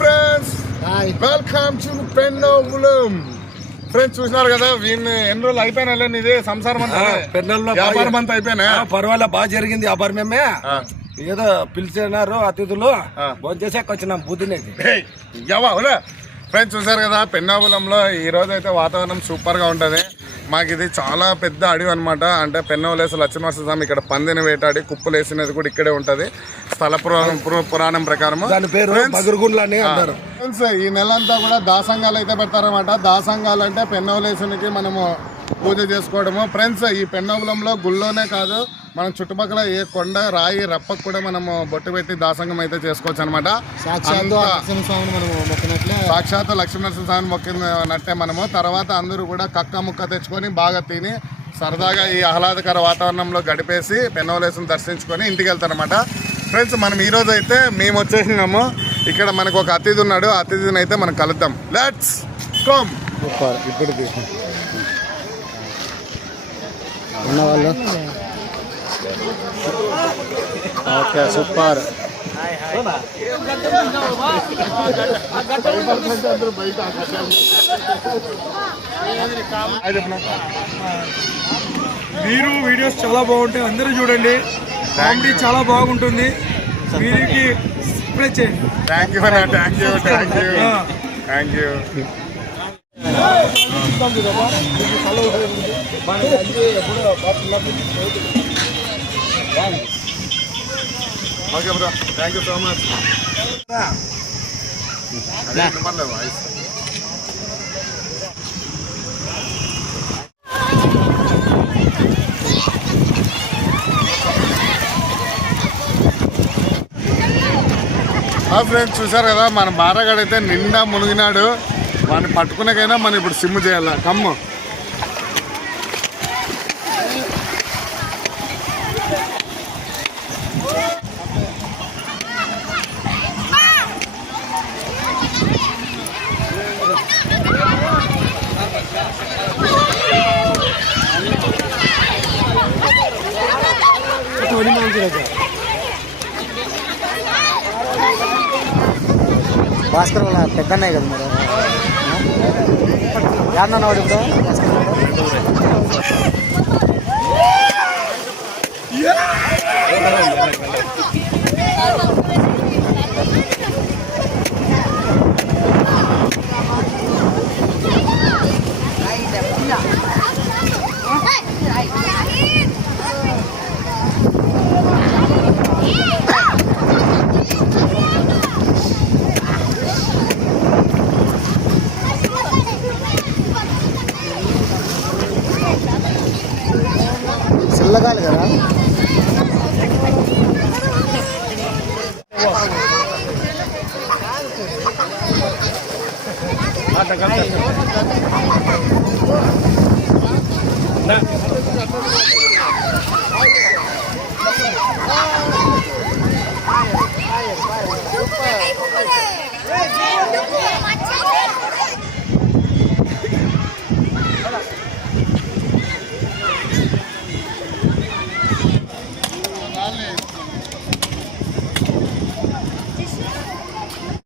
Friends welcome to పెన్నోగులం. Friends చూసినారు కదా, వీళ్ళని ఎన్ని రోజులు అయిపోయినా ఇదే సంసారం అంతా వ్యాపారం అంతా అయిపోయినా పర్వాలే, బాగా జరిగింది వ్యాపారం. మేమే ఏదో పిలిచినారు అతిథులు, భోంచేసాక వచ్చినాం బుద్ధినేది. ఫ్రెండ్స్ చూసారు కదా, పెన్నాగులంలో ఈ రోజు అయితే వాతావరణం సూపర్ గా ఉంటది. మాకు ఇది చాలా పెద్ద అడవి అనమాట. అంటే పెన్నవలేసు లక్ష్మీనరసింహ స్వామి ఇక్కడ పందిని వేటాడి కుప్పలు వేసినది కూడా ఇక్కడే ఉంటది. స్థల పురాణం ప్రకారం దాని పేరు మగురుగుండ్లు అని అంటారు. ఈ నెలంతా కూడా దాసంగాలు అయితే పెడతారనమాట. దాసంగాలు అంటే పెన్నవలేసునికి మనము పూజ చేసుకోవడము. ఫ్రెండ్స్ ఈ పెన్నగులంలో గుళ్ళోనే కాదు, మనం చుట్టుపక్కల ఏ కొండ రాయి రప్పకు కూడా మనము బొట్టు పెట్టి దాసంగం అయితే చేసుకోవచ్చు అనమాట. సాక్షాత్ లక్ష్మీనరసింహ స్వామిని మొక్కినట్టే మనము. తర్వాత అందరూ కూడా కక్క ముక్క తెచ్చుకొని బాగా తిని సరదాగా ఈ ఆహ్లాదకర వాతావరణంలో గడిపేసి పెన్నవలేసుని దర్శించుకొని ఇంటికి వెళ్తారనమాట. ఫ్రెండ్స్ మనం ఈరోజు అయితే మేము వచ్చేసినాము. ఇక్కడ మనకు ఒక అతిథి ఉన్నాడు. అతిథిని అయితే మనం కలుద్దాం. Let's come. ఇప్పటికి ఉన్నవాళ్ళు ఓకే, సూపర్. మీరు వీడియోస్ చాలా బాగుంటాయి, అందరూ చూడండి. కామెడీ చాలా బాగుంటుంది. వీరికి సబ్స్క్రైబ్ చేయండి. Thank you. Okay bro, thank you so much. Friends చూసారు కదా, మన బారగాడైతే నిండా మునిగినాడు. వాడిని పట్టుకునేకైనా మనం ఇప్పుడు సిమ్ చేయాల. కమ్ము భాస్కర్ వాళ్ళ పెద్దన్నాయి కదా మరి యాదన్న వాడు ఇప్పుడు చిల్లగాలి కదా.